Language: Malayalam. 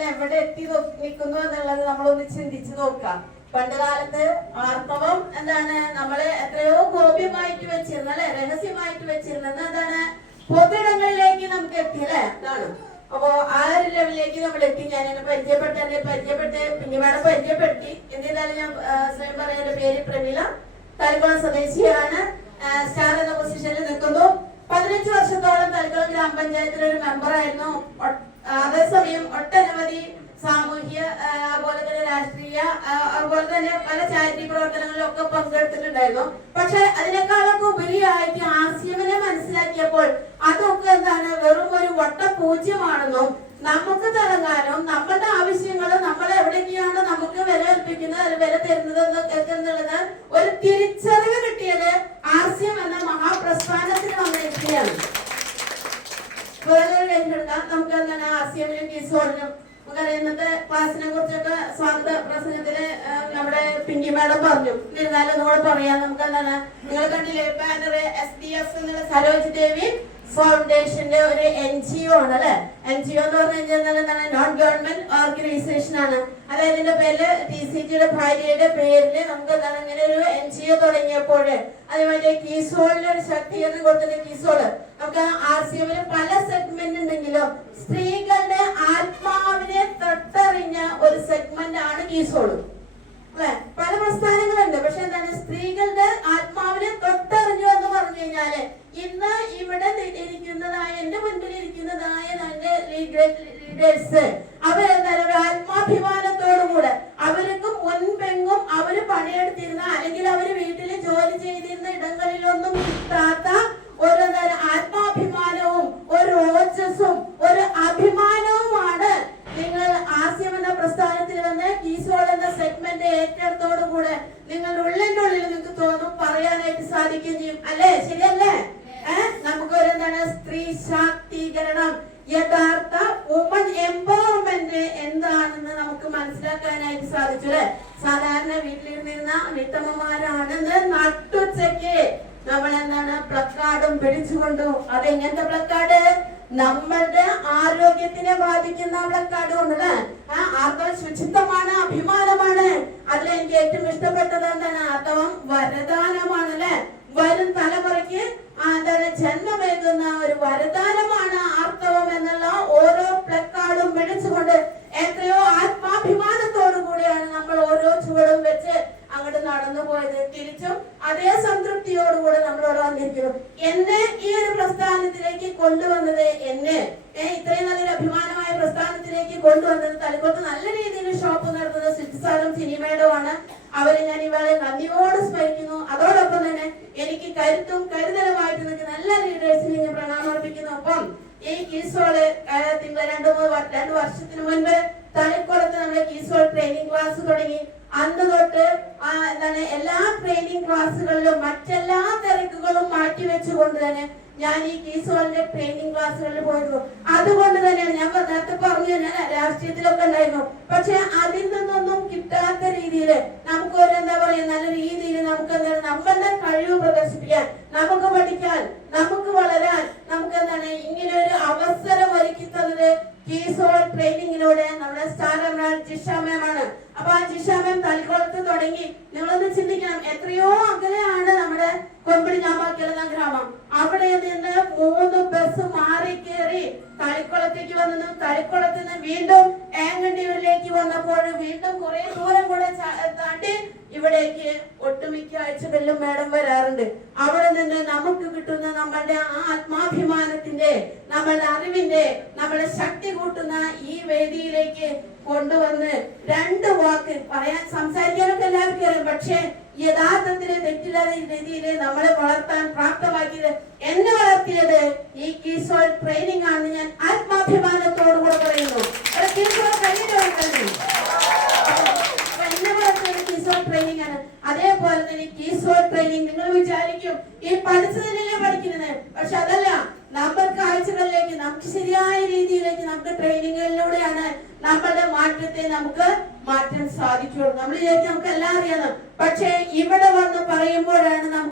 നമ്മളിന്ന് എവിടെ എത്തി നിൽക്കുന്നു എന്നുള്ളത് നമ്മളൊന്ന് ചിന്തിച്ചു നോക്കാം. പണ്ട് കാലത്ത് ആർത്തവം എന്താണ്? നമ്മളെ എത്രയോ ഗോപ്യമായിട്ട് വെച്ചിരുന്ന അല്ലെ? രഹസ്യമായിട്ട് വെച്ചിരുന്നത് എന്താണ്? പൊതുയിടങ്ങളിലേക്ക് നമുക്ക് എത്തി അല്ലെ? അതാണ് അപ്പോ ആ ഒരു ലെവലിലേക്ക് നമ്മൾ എത്തി. ഞാൻ എന്നെ പരിചയപ്പെട്ട എന്നെ പരിചയപ്പെട്ട് പിന്നീട് പരിചയപ്പെടുത്തി. ചെയ്താലും ഞാൻ സ്വയം എന്റെ പേര് പ്രമീല തലക്കുളം സ്വദേശിയാണ്. സ്റ്റാർ എന്ന പൊസിഷനിൽ നിൽക്കുന്നു. പതിനഞ്ച് വർഷത്തോളം തലക്കുളം ഗ്രാമപഞ്ചായത്തിലെ ഒരു മെമ്പറായിരുന്നു അതേസമയം ഒട്ടനവധി സാമൂഹ്യ അതുപോലെ തന്നെ രാഷ്ട്രീയ അതുപോലെ തന്നെ പല ചാരിറ്റി പ്രവർത്തനങ്ങളിലൊക്കെ പങ്കെടുത്തിട്ടുണ്ടായിരുന്നു. പക്ഷെ അതിനേക്കാളൊക്കെ ഉപരിയായിട്ട് ആശയമനെ മനസ്സിലാക്കിയപ്പോൾ അതൊക്കെ എന്താണ് വെറും ഒരു വട്ടപൂജ്യമാണെന്നും നമുക്ക് തിളങ്ങാനും നമ്മുടെ ആവശ്യങ്ങൾ നമ്മൾ എവിടേക്കാണ് നമുക്ക് വില കൽപ്പിക്കുന്നത് വില തരുന്നത് എന്നുള്ളത് ഒരു തിരിച്ചറിവ് കിട്ടിയത് ആസ്യം എന്ന മഹാപ്രസ്ഥാനത്തിന് വന്നിരിക്കുകയാണ്. വേറൊരു കഴിഞ്ഞെടുക്കാം നമുക്ക് എന്താണ് ആസിയമിനും കീസോളിനും നമുക്കറിയാം ഇന്നത്തെ ക്ലാസ്സിനെ കുറിച്ചൊക്കെ സ്വാഗത പ്രസംഗത്തിൽ നമ്മുടെ പിങ്കി മാഡം പറഞ്ഞു. എന്നിരുന്നാലും ഒന്നുകൂടെ പറയാം നമുക്ക് എന്താണ് നിങ്ങൾ കണ്ടില്ലേ ബാനർ എസ് ഡി എഫ് എന്നുള്ള സരോജ് ദേവി ഫൗണ്ടേഷന്റെ ഒരു എൻ ജി ഒ ആണ് അല്ലെ? എൻ ജി ഒ എന്ന് പറഞ്ഞു കഴിഞ്ഞാൽ നോൺ ഗവൺമെന്റ് ഓർഗനൈസേഷൻ ആണ്. അതായത് ഇതിന്റെ പേരിൽ ടി സി ജിയുടെ ഭാര്യയുടെ പേരിൽ നമുക്ക് എന്താണ് ഇങ്ങനെ ഒരു എൻ ജി ഒ തുടങ്ങിയപ്പോൾ അതേപോലെ കീസോളിന്റെ ഒരു ശക്തീകരണം കൊടുത്തത് കീസോൾ. നമുക്ക് ആർ സി എമ്മിന് പല സെഗ്മെന്റ് ഉണ്ടെങ്കിലും സ്ത്രീകളുടെ ആത്മാവിനെ തൊട്ടറിഞ്ഞ ഒരു കീസോൾ അല്ലെ? പല പ്രസ്ഥാനങ്ങളുണ്ട്. പക്ഷെ എന്താണ്? സ്ത്രീകളുടെ ആത്മാവിനെ തൊട്ടറിഞ്ഞു എന്ന് പറഞ്ഞു കഴിഞ്ഞാൽ ഇന്ന് ഇവിടെ ഇരിക്കുന്നതായ എന്റെ മുൻപിൽ ഇരിക്കുന്നതായ എന്റെ ലീഡേഴ്സ് അവരെന്താണ്? ഒരു ആത്മാഭിമാനത്തോടുകൂടെ പ്രസ്ഥാനത്തിൽ വന്ന് കീസോൾ എന്ന സെഗ്മെന്റ് ഏറ്റെടുത്തോടുകൂടെ നിങ്ങളുടെ ഉള്ളിന്റെ ഉള്ളിൽ നിങ്ങൾക്ക് തോന്നും പറയാനായിട്ട് സാധിക്കുകയും ചെയ്യും അല്ലേ? ശരിയല്ലേ? നമുക്ക് നമുക്കൊരു എന്താണ് സ്ത്രീ ശാക്തീകരണം. യഥാർത്ഥ വുമൺ എംപവർമെന്റ് എന്താണെന്ന് നമുക്ക് മനസ്സിലാക്കാനായിട്ട് സാധിച്ചു അല്ലെ? സാധാരണ വീട്ടിലിരുന്നിരുന്ന വീട്ടമ്മമാരാണെന്ന് നട്ടുച്ചയ്ക്ക് നമ്മൾ എന്താണ് പ്ലക്കാർഡും പിടിച്ചുകൊണ്ടു. അതെങ്ങനത്തെ പ്ലക്കാർഡ് നമ്മളുടെ ആരോഗ്യത്തിനെ ബാധിക്കുന്ന പ്ലക്കാർഡ് കൊണ്ടല്ലേ? ആ ആർത്തവം ശുചിത്വമാണ് അഭിമാനമാണ്. അതിൽ എനിക്ക് ഏറ്റവും ഇഷ്ടപ്പെട്ടത് എന്താണ്? ആർത്തവം വരദാനമാണ് അല്ലെ വരും തലമുറയ്ക്ക് എന്താണ്? ജന്മമേകുന്ന ഒരു വരദാനമാണ് ആർത്തവം എന്നുള്ള ഓരോ പ്ലക്കാർഡും പിടിച്ചുകൊണ്ട് എത്രയോ ആത്മാഭിമാനത്തോടു കൂടിയാണ് നമ്മൾ ഓരോ ചുവടും വെച്ച് അങ്ങോട്ട് നടന്നു പോയത് തിരിച്ചും അതേ സംതൃപ്തിയോടുകൂടെ നമ്മളോട് വന്നിരിക്കുന്നു എന്നെ ഈ ഒരു പ്രസ്ഥാനത്തിലേക്ക് കൊണ്ടുവന്നത് എന്നെ. ഇത്രയും നല്ലൊരു അഭിമാനമായ പ്രസ്ഥാനത്തിലേക്ക് കൊണ്ടുവന്നത് തലക്കൊട്ട് നല്ല രീതിയിൽ ഷോപ്പ് നടത്തുന്നത് സിറ്റിസാറും സിനിമയുടെയാണ് അവരെ ഞാൻ ഇവളെ നന്ദിയോട് സ്മരിക്കുന്നു. അതോടൊപ്പം തന്നെ എനിക്ക് കരുത്തും കരുതലുമായിട്ട് നിൽക്കുന്ന എല്ലാ ലീഡേഴ്സിനെ ഞാൻ പ്രണാമർപ്പിക്കുന്നു ഒപ്പം ഈ കീസോൾ തിങ്കൾ രണ്ട് മൂന്ന് രണ്ടു വർഷത്തിന് മുൻപ് തലക്കുളത്ത് നമ്മുടെ കീസോൾ ട്രെയിനിങ് ക്ലാസ് തുടങ്ങി. അന്ന് തൊട്ട് എന്താണ് എല്ലാ ട്രെയിനിങ് ക്ലാസ്സുകളിലും മറ്റെല്ലാ തിരക്കുകളും മാറ്റി വെച്ചുകൊണ്ട് തന്നെ ഞാൻ ഈ കീസോളിന്റെ ട്രെയിനിങ് ക്ലാസ്സുകളിൽ പോയിരുന്നു. അതുകൊണ്ട് തന്നെ ഞാൻ നേരത്തെ പറഞ്ഞു തന്നെ രാഷ്ട്രീയത്തിലൊക്കെ ഉണ്ടായിരുന്നു. പക്ഷെ അതിൽ നിന്നൊന്നും കിട്ടാത്ത രീതിയിൽ നമുക്ക് ഒരു എന്താ പറയാ നല്ല രീതിയിൽ നമുക്ക് നമ്മളുടെ കഴിവ് പ്രദർശിപ്പിക്കാൻ നമുക്ക് തുടങ്ങി. നിങ്ങളൊന്ന് ചിന്തിക്കണം. എത്രയോ അകലെയാണ് നമ്മുടെ കൊമ്പടി ഞാമ്പാക്കിയുള്ള ഗ്രാമം. അവിടെ നിന്ന് മൂന്ന് ബസ് മാറി കയറി തളിക്കുളത്തേക്ക് വന്നു. തളിക്കുളത്ത് നിന്ന് വീണ്ടും ഏങ്ങണ്ടിയൂരിലേക്ക് വന്നപ്പോൾ വീണ്ടും കുറെ ഇവിടേക്ക് ഒട്ടുമിക്ക ആഴ്ചകളിലും മേഡം വരാറുണ്ട്. അവിടെ നിന്ന് നമുക്ക് കിട്ടുന്ന നമ്മളുടെ ആത്മാഭിമാനത്തിന്റെ നമ്മളുടെ അറിവിന്റെ നമ്മളെ ശക്തി കൂട്ടുന്ന ഈ വേദിയിലേക്ക് കൊണ്ടുവന്ന് രണ്ട് വാക്ക് പറയാൻ സംസാരിക്കാനൊക്കെ എല്ലാവർക്കും അറിയാം പക്ഷേ യഥാർത്ഥത്തിലെ തെറ്റില്ലാതെ രീതിയിൽ നമ്മളെ വളർത്താൻ പ്രാപ്തമാക്കിയത് എന്നെ വളർത്തിയത് ഈ കീസോൾ ട്രെയിനിങ് ആണെന്ന് ഞാൻ ആത്മാഭിമാനത്തോടു കൂടെ പറയുന്നു അത് കീസോൾ ട്രെയിനിങ് അപ്പൊ എന്നെ വളർത്തിയത് കീസോൾ ട്രെയിനിങ് ആണ് അതേപോലെ തന്നെ കീസോൾ ട്രെയിനിങ് നിങ്ങൾ വിചാരിക്കും. ഈ പഠിച്ചതിനല്ലേ പഠിക്കുന്നത്? പക്ഷെ അതല്ല നമ്മൾ കാഴ്ചകളിലേക്ക് നമുക്ക് ശരിയായ രീതിയിലേക്ക് നമുക്ക് ട്രെയിനിങ്ങുകളിലൂടെയാണ് നമ്മളുടെ മാറ്റത്തെ നമുക്ക് മാറ്റാൻ സാധിക്കുള്ളൂ നമ്മൾ വിചാരിക്കും നമുക്ക് എല്ലാം അറിയാം. പക്ഷേ ഇവിടെ വന്ന് പറയുമ്പോഴാണ് നമുക്ക്